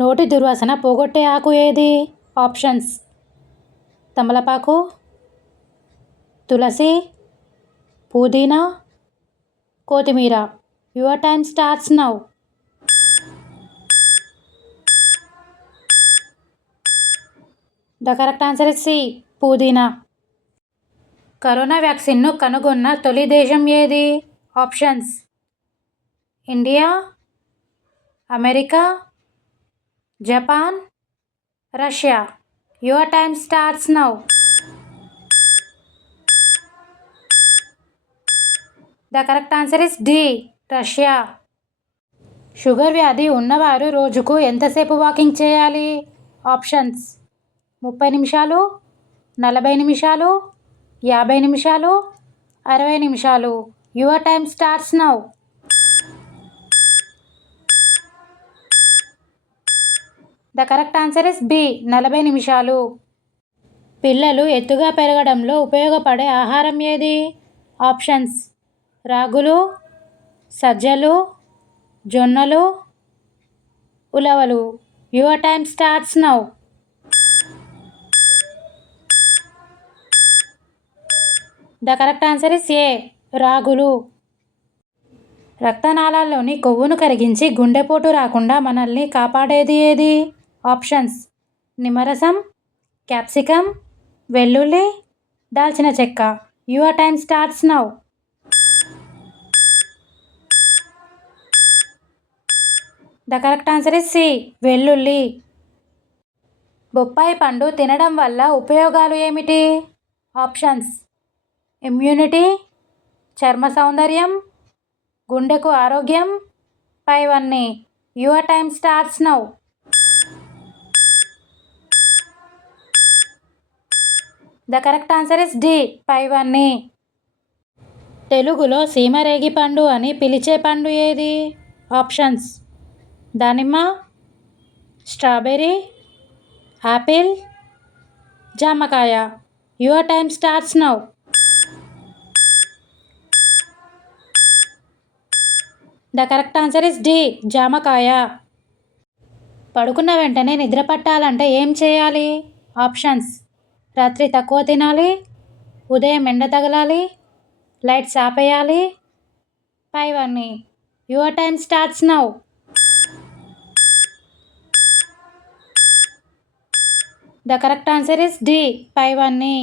నోటి దుర్వాసన పోగొట్టే ఆకు ఏది? ఆప్షన్స్: తమలపాకు, తులసి, పుదీనా, కొత్తిమీర. Your time starts now. The correct answer is C, పుదీనా. కరోనా వ్యాక్సిన్ను కనుగొన్న తొలి దేశం ఏది? Options: India, America, Japan, Russia. Your time starts now. The correct answer is D, Russia. Sugar వ్యాధి ఉన్నవారు రోజుకు ఎంతసేపు వాకింగ్ చేయాలి? ఆప్షన్స్: 30 నిమిషాలు, 40 నిమిషాలు, 50 నిమిషాలు, 60 నిమిషాలు. Your time starts now. The correct answer is B, 40 నిమిషాలు. పిల్లలు ఎత్తుగా పెరగడంలో ఉపయోగపడే ఆహారం ఏది? ఆప్షన్స్: రాగులు, సజ్జలు, జొన్నలు, ఉలవలు. Your time starts now. The correct answer is a, రాగులు. రక్తనాళాల్లోని కొవ్వును కరిగించి గుండెపోటు రాకుండా మనల్ని కాపాడేది ఏది? ఆప్షన్స్: నిమ్మరసం, క్యాప్సికమ్, వెల్లుల్లి, దాల్చిన చెక్క. Your time starts now. The correct answer is C, వెల్లుల్లి. బొప్పాయి పండు తినడం వల్ల ఉపయోగాలు ఏమిటి? ఆప్షన్స్: ఇమ్యూనిటీ, చర్మ సౌందర్యం, గుండెకు ఆరోగ్యం, పైవన్నీ. Your time starts now. The correct answer is D, పైవన్నీ. తెలుగులో సీమరేగి పండు అని పిలిచే పండు ఏది? ఆప్షన్స్: దానిమ్మ, స్ట్రాబెర్రీ, యాపిల్, జామకాయ. Your time starts now. The correct answer is D, జామకాయ. పడుకున్న వెంటనే నిద్ర పట్టాలంటే ఏం చేయాలి? ఆప్షన్స్: రాత్రి తక్కువ తినాలి, ఉదయం ఎండ తగలాలి, లైట్స్ ఆపేయాలి, పైవన్నీ. Your time starts now. The correct answer is D, పైవన్నీ.